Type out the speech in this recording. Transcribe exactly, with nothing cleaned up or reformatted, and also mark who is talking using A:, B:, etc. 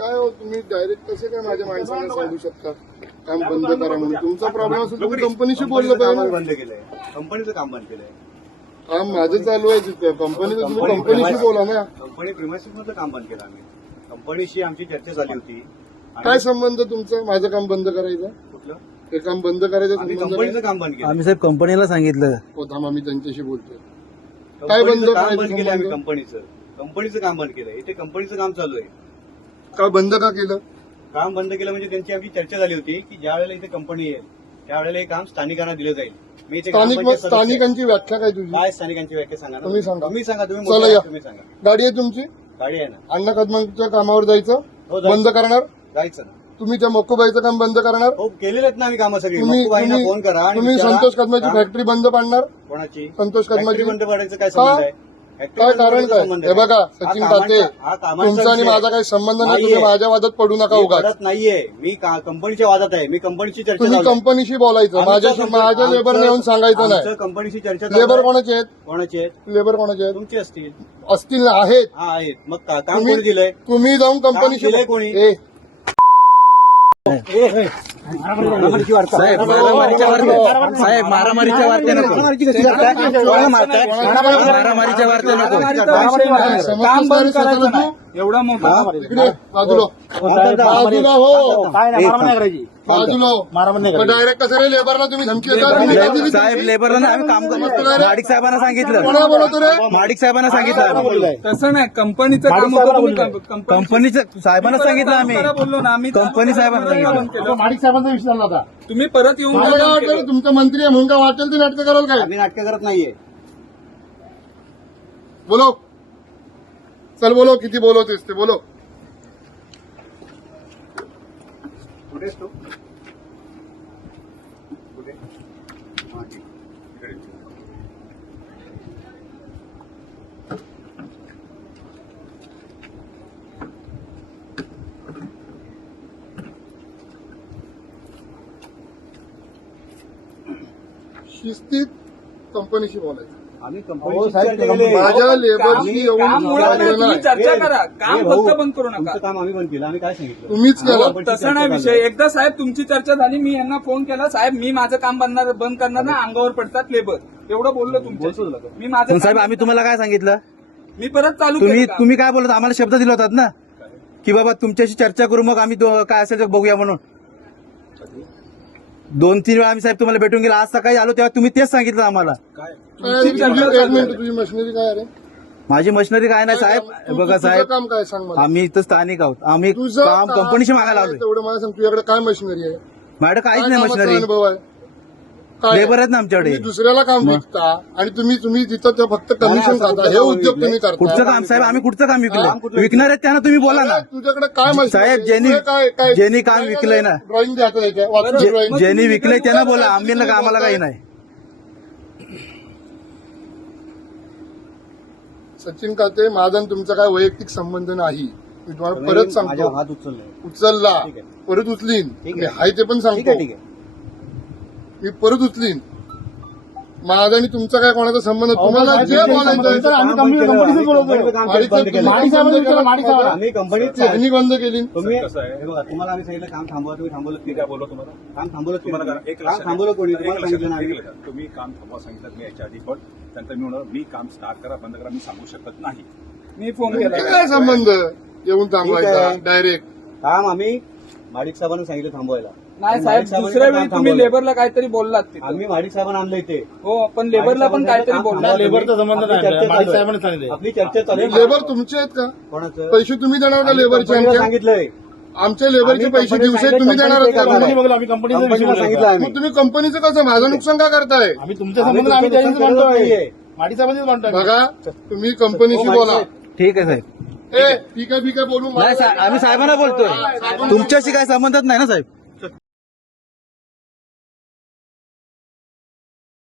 A: काय हो तुम्ही डायरेक्ट कसे काय माझ्या माणसाला सांगू शकता काम बंद करा म्हणून? तुमचा प्रॉब्लेम असेल तुम्ही कंपनीशी बोललं पाहिजे.
B: बंद केलंय, कंपनीचं काम बंद केलंय.
A: काम माझं चालू आहे तिथे कंपनीचं, तुम्ही कंपनीशी बोला ना.
B: कंपनी प्रिमायसिस मधलं काम बंद केलं आम्ही. कंपनीशी आमची चर्चा झाली होती.
A: काय संबंध तुमचा माझं काम बंद करायचं?
B: कुठलं?
A: हे काम बंद करायचं
B: आम्ही
A: संबंध
B: कंपनीचं काम बंद केलं.
C: आम्ही साहेब कंपनीला सांगितलं.
A: हो थांब आम्ही त्यांच्याशी बोलतोय. काय बंद
B: कंपनीचं काम
A: करायचं
B: बंद केलं आम्ही.
A: संबंध?
B: कंपनीचं कंपनीचं काम बंद केलंय. इथे कंपनीचं काम चालू आहे.
A: का बंद का केलं?
B: काम बंद केलं म्हणजे त्यांची आमची चर्चा झाली होती की ज्या वेळेला इथे कंपनी येईल त्यावेळेला हे काम स्थानिकांना दिलं जाईल. मी इथे
A: स्थानिक
B: ग्रामपंचायत सदस्य आहे.
A: स्थानिकांची व्याख्या काय तुझी?
B: काय स्थानिकांची व्याख्या सांगा ना.
A: तुम्ही सांगा.
B: तुम्ही सांगा. तुम्ही
A: चला
B: मोठे
A: या.
B: आहात, तुम्ही सांगा.
A: गाडी आहे तुमची?
B: गाडी आहे ना.
A: अण्णा कदमांच्या कामावर जायचं
B: हो, जाऊ.
A: बंद करणार?
B: जायचं ना.
A: तुम्ही त्या मक्कोबाईचं काम बंद करणार?
B: हो, केलेलं आहेत ना आम्ही कामं सगळी.
A: तुम्ही
B: मक्कूबाईंना फोन करा
A: तुम्ही
B: आणि
A: तुम्ही
B: विचारा.
A: संतोष कदमाची
B: काम-
A: फॅक्टरी बंद पाडणार?
B: कोणाची?
A: संतोष
B: फॅक्टरी
A: कदमाची
B: बंद पडायचं काय संबंध आहे? फॅक्टरी
A: काय
B: बंद
A: कारण
B: पडायचा
A: काय?
B: संबंध
A: हे
B: आहे.
A: बघा
B: हा
A: सचिन
B: कामांचा-
A: काते
B: हा कामांचा
A: तुमचा आणि
B: विषय
A: माझा काही संबंध नाही.
B: नाहीये.
A: तुम्ही माझ्या वादात पडू नका
B: मी
A: उगाच.
B: पडत नाहीये. मी का- कंपनीच्या वादात आहे. मी कंपनीची चर्चा
A: तुम्ही
B: चालू आहे.
A: कंपनीशी बोलायचं
B: आमचं
A: माझ्याशी
B: कंपनी-
A: माझ्या
B: आमचं-
A: लेबरने येऊन सांगायचं
B: आमचं
A: नाही.
B: कंपनीची चर्चा चालू
A: लेबर
B: आहे.
A: कोणाचे आहेत?
B: कोणाची आहेत?
A: लेबर कोणाचे आहेत?
B: तुमची असतील.
A: असतील ना? आहेत.
B: हा आहेत. मग का- काम
A: तुम्ही-
B: कोणी दिलंय?
A: तुम्ही जाऊन कंपनीशी
B: दिलंय कोणी?
A: ए,
C: साहेब मारामारीच्या वार्ते साहेब मारामारीच्या वार्ते नको. मारामारीच्या वार्ते नको.
A: काम बंद करायचं तू
D: एवढा मोठा
A: इकडे बाजूला बाजूला हो बाजूला हो. डायरेक्ट कसं रे लेबरला तुम्ही धमकी देता? तुम्ही काय दिली?
C: साहेब लेबरला ना आम्ही काम करतो. माडिक साहेबांना सांगितलं.
A: कोणाला बोलवतो रे?
C: माडिक साहेबांना सांगितलं.
D: तसं नाही. कंपनीचं काम होतं तुम्ही कंपनी
C: कंपनीचं साहेबांना सांगितलं आम्ही.
D: बोललो ना आम्ही.
C: कंपनी साहेबांना सांगितलं.
A: माडिक साहेबांचा विषय झाला होता.
D: तुम्ही परत येऊन
A: मला काय वाटलं रे, तुमचा मंत्री आहे म्हणून काय वाटेल ते नाटकं कराल काय?
B: आम्ही नाटकं करत नाहीये.
A: बोलो चल बोलो किती बोलवतेस ते बोलो.
B: कुठेस तू? कुठे? हा, ठीक. इकडे.
A: शिस्तीत कंपनीशी बोलायचं.
B: आम्ही
A: हो,
B: कंपनीची चर्चा केली.
A: माझ्या लेबरशी येऊन
D: काम मुळात नाही,
A: बोलायचं
D: तुम्ही
A: नाही.
D: चर्चा करा. काम
B: हे भाऊ,
D: फक्त बंद करू नका.
B: तुमचं काम आम्ही बंद केलं. आम्ही काय सांगितलं?
A: तुम्हीच केलं.
B: कंपनीची
D: तसं नाही
B: चर्चा
D: विषय.
B: चालू आहे.
D: एकदा साहेब तुमची चर्चा झाली. मी यांना फोन केला. साहेब मी माझं काम बनणार बंद करणार ना, अंगावर पडतात लेबर. एवढं बोललो तुमच्या. मी माझं
C: पण साहेब
D: काम-
C: आम्ही तुम्हाला काय सांगितलं?
D: मी परत चालू
C: तुम्ही
D: केलं काम.
C: तुम्ही काय बोलत आम्हाला शब्द दिला होतात ना की बाबा तुमच्याशी चर्चा करू मग आम्ही दो- काय असेल ते बघूया म्हणून. दोन तीन वेळा आम्ही साहेब तुम्हाला भेटून गेलो. आज सकाळी आलो तेव्हा तुम्ही तेच सांगितलं आम्हाला.
A: काय तुझी- एक मिनिट तुझी मशिनरी काय रे?
C: माझी मशिनरी काय नाही साहेब.
A: तू-
C: बघा
A: तुझं
C: साहेब
A: काम काय सांग मला.
C: आम्ही इथं स्थानिक आहोत. आम्ही
A: तुझं
C: काम
A: काम
C: कंपनीशी मागायला
A: काय
C: आलोय.
A: तेवढं मला सांग तुझ्याकडे काय मशिनरी आहे?
C: माझ्याकडे काहीच
A: काय
C: नाही
A: कामाचा
C: मशिनरी.
A: अनुभव आहे? काय
C: लेबर आहेत ना आमच्याकडे.
A: तुम्ही दुसऱ्याला काम विकता आणि तुम्ही तुम्ही तिथं ते फक्त कमिशन खाता. हे उद्योग तुम्ही करता.
C: कुठचं काम साहेब आम्ही कुठचं काम
B: काम
C: विकलं
B: कुठलं
C: विकणार आहेत त्यांना तुम्ही बोला ना.
A: तुझ्याकडे काय मशिनरी
C: साहेब,
A: आहे?
C: ज्यांनी-
A: तुझं काय- काय-
C: ज्यांनी काम विकलंय ना.
A: ड्रॉइंग द्यायचं त्याच्या वाचून
C: जे-
A: ड्रॉइंग.
C: ज्यांनी विकलंय त्यांना बोला. आम्ही नका आम्हाला काही नाही.
A: सचिन काते माझा आणि तुमचा काय वैयक्तिक संबंध नाही. मी तुम्हाला
B: तुम्ही
A: परत
B: माझ्या
A: सांगतो.
B: हात उचलले.
A: उचलला
B: ठीक आहे.
A: परत उचलीन.
B: ठीक
A: मी
B: आहे.
A: हाय ते पण
B: ठीक आहे,
A: सांगतो.
B: ठीक आहे.
A: मी परत उचलीन. माझा आणि तुमचा काय कोणाचा संबंध तुम्हाला जे बोलायचं
B: आम्ही कंपनीचं काम बंद केलं.
A: माडिक साहेब,
B: केलं.
A: माडिक साहेबांनी केलं, माडिक साहेब.
B: आम्ही कंपनीत
A: यांनी बंद केली.
B: तुम्ही
E: कसं आहे?
B: हे बघा तुम्हाला आम्ही सांगितलं काम थांबवा. तुम्ही थांबवलं
E: मी काय बोललो तुम्हाला
B: काम थांबवलं
E: तुम्हाला
B: तुम्ही.
E: एक
B: काम
E: लक्षात
B: थांबवलं कोणी
E: एक
B: तुम्हाला
E: लक्षात
B: सांगितलं ना
E: एक
B: आम्ही.
E: लक्षात. तुम्ही काम थांबवा सांगितलं मी याच्या आधी पण त्यानंतर मी म्हणलं मी काम स्टार्ट करा बंद करा मी सांगू शकत नाही.
D: मी फोन
A: तुमचा
D: केला.
A: काय संबंध येऊन थांबवायचा
B: आहे.
A: डायरेक्ट?
B: काम आम्ही माडिक साहेबांना सांगितलं थांबवायला.
D: नाही साहेब
B: माडिक साहेबांनी
D: दुसऱ्या
B: काम
D: वेळी तुम्ही
B: थांबवलं.
D: लेबरला काहीतरी बोललात तिथं.
B: आम्ही माडिक साहेबांना आणलं इथे.
D: हो पण लेबरला पण काहीतरी बोललात.
B: लेबरचा संबंध नाही. आपली चर्चा चालू आहे.
A: लेबर तुमचे आहेत का?
B: कोणाचं?
A: पैसे तुम्ही देणार का लेबरचे?
B: कंपनीला
A: आमच्या
B: सांगितलं
A: आमच्या लेबरचे
B: आम्ही
A: पैसे
B: कंपनीला
A: दिवसे
B: सांगितलं,
A: तुम्ही देणार आहात का?
B: कंपनीचं
A: तुम्ही-
B: काम कंपनीला सांगितलं आम्ही.
A: मग तुम्ही कंपनीचं कसं माझं नुकसान का करताय?
F: आम्ही तुमच्या
B: आम्ही
F: संबंध आम्ही
B: तुमचं
F: त्याच्याशी
B: नुकसान करत
F: म्हणतोय
B: नाहीये.
F: माडी साहेबांनीच म्हणतोय.
A: बघा तुम्ही कंपनीशी बोला.
C: ठीक आहे साहेब.
A: ए ठीक आहे ठीक आहे बोलू
C: नाही साहेब, आम्ही साहेबांना बोलतोय. तुमच्याशी काय संबंधच नाही ना साहेब.